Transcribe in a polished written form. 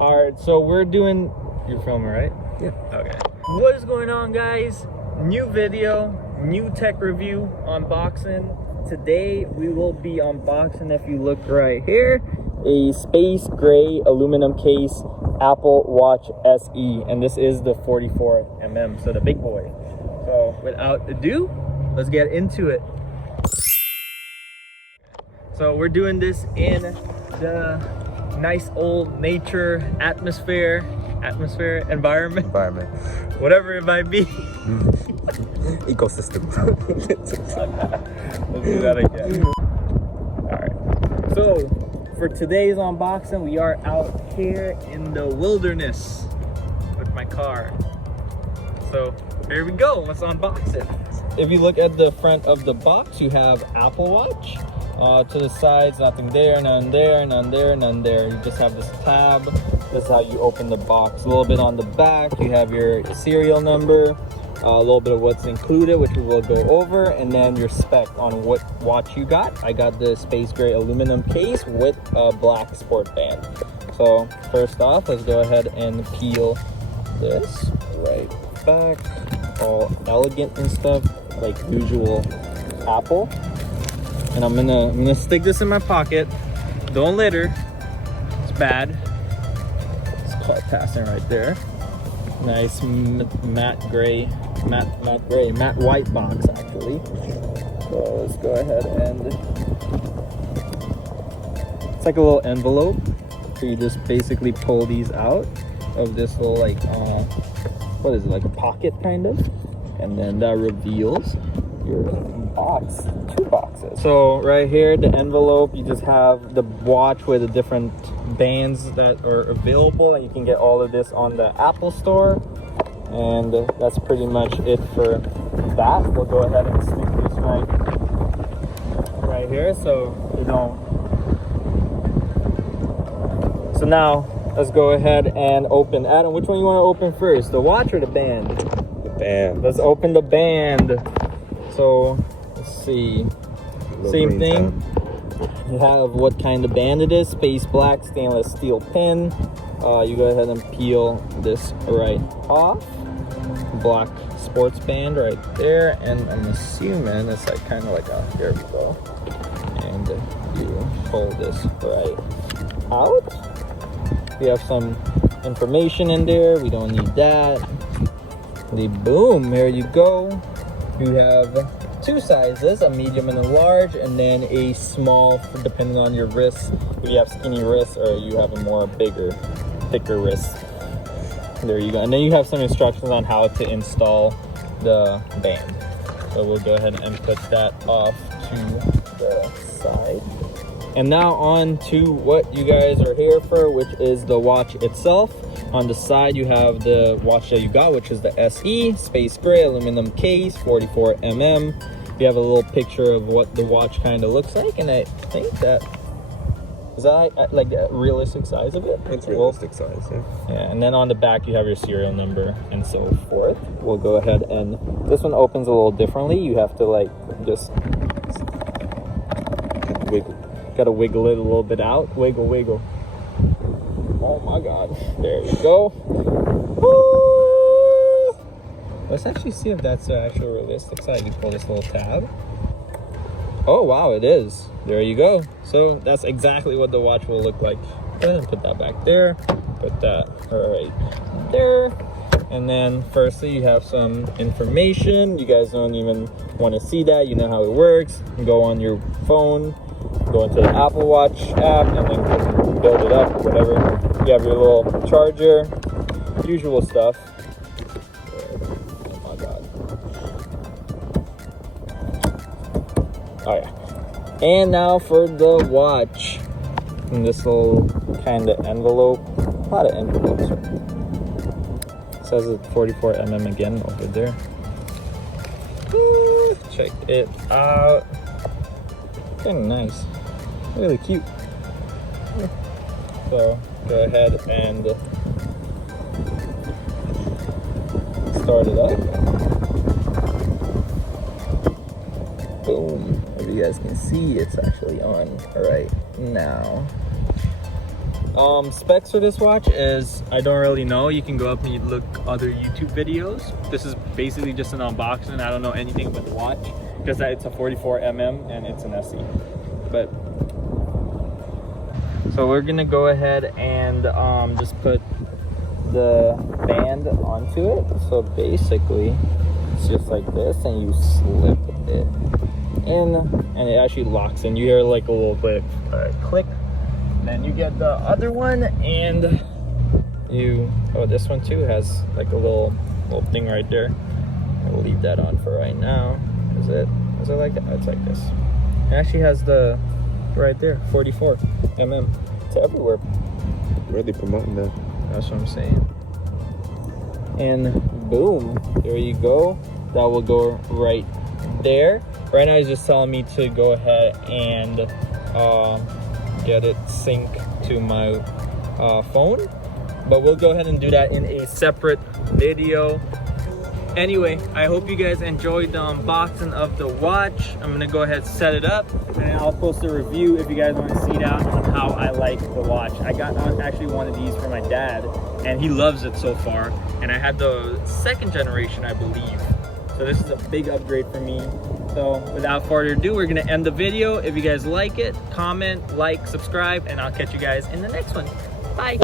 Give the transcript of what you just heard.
Alright, so we're doing... You're filming, right? Yeah. Okay. What is going on, guys? New video, new tech review, unboxing. Today we will be unboxing, if you look right here, a space gray aluminum case Apple Watch SE, and this is the 44mm, so the big boy. So without ado, let's get into it. So we're doing this in the nice old nature environment, whatever it might be. Ecosystem. Let's do that again. Alright, so for today's unboxing, we are out here in the wilderness with my car. So here we go, let's unbox it. If you look at the front of the box, you have Apple Watch. To the sides, nothing there, none there, none there, none there. You just have this tab. This is how you open the box. A little bit on the back, you have your serial number, a little bit of what's included, which we will go over, and then your spec on what watch you got. I got the space gray aluminum case with a black sport band. So first off, let's go ahead and peel this right back, all elegant and stuff, like usual Apple. And I'm gonna stick this in my pocket. Don't litter. It's bad. It's car passing right there. Nice matte white box actually. So let's go ahead and it's like a little envelope. So you just basically pull these out of this little like what is it, like a pocket kind of, and then that reveals your box, 2 boxes. So right here, the envelope, you just have the watch with the different bands that are available, and you can get all of this on the Apple Store. And that's pretty much it for that. We'll go ahead and stick this right here, so you don't. So now let's go ahead and open. Adam, which one you want to open first, the watch or the band? The band. Let's open the band. So let's see, same thing. You have what kind of band it is, space black stainless steel pin. You go ahead and peel this right off. Black sports band right there, and I'm assuming it's like kind of like a, here we go, and you pull this right out. We have some information in there, we don't need that. Boom, here you go. You have 2 sizes, a medium and a large, and then a small, depending on your wrist. If you have skinny wrists or you have a more thicker wrist. There you go. And then you have some instructions on how to install the band. So we'll go ahead and put that off to the side. And now on to what you guys are here for, which is the watch itself. On the side, you have the watch that you got, which is the SE, space gray, aluminum case, 44mm. You have a little picture of what the watch kind of looks like, and I think that, is that like a realistic size of it? It's realistic size, yeah. Yeah, and then on the back, you have your serial number and so forth. We'll go ahead and, this one opens a little differently. You have to like, just gotta wiggle it a little bit out. Wiggle. Oh my god, there you go. Woo! Let's actually see if that's the actual realistic size. You pull this little tab. Oh wow, it is. There you go. So that's exactly what the watch will look like. Go ahead and put that back there. Put that right there. And then firstly, you have some information. You guys don't even want to see that. You know how it works. You go on your phone, go into the Apple Watch app, and then build it up, whatever. You have your little charger, usual stuff. Oh my god. Oh yeah. And now for the watch. In this little kind of envelope. A lot of envelopes. It says it's 44mm again over there. Woo, check it out. Kind of nice. Really cute. So go ahead and start it up. Boom. As you guys can see, it's actually on right now. Specs for this watch is, I don't really know. You can go up and you look other YouTube videos. This is basically just an unboxing. I don't know anything about the watch because it's a 44mm and it's an SE. But so we're gonna go ahead and just put the band onto it. So basically it's just like this, and you slip it in and it actually locks in. You hear like a little bit click. Then you get the other one, and this one too has like a little thing right there. I'll leave that on for right now. Is it like that? It's like this. It actually has the right there, 44mm. It's everywhere. Really promoting that. That's what I'm saying. And boom, there you go. That will go right there. Right now he's just telling me to go ahead and get it synced to my phone, but we'll go ahead and do that in a separate video. Anyway, I hope you guys enjoyed the unboxing of the watch. I'm gonna go ahead and set it up, and I'll post a review if you guys want to see that on how I like the watch. I got actually one of these for my dad, and he loves it so far, and I had the second generation, I believe. So this is a big upgrade for me. So without further ado, we're gonna end the video. If you guys like it, comment, like, subscribe, and I'll catch you guys in the next one. Bye.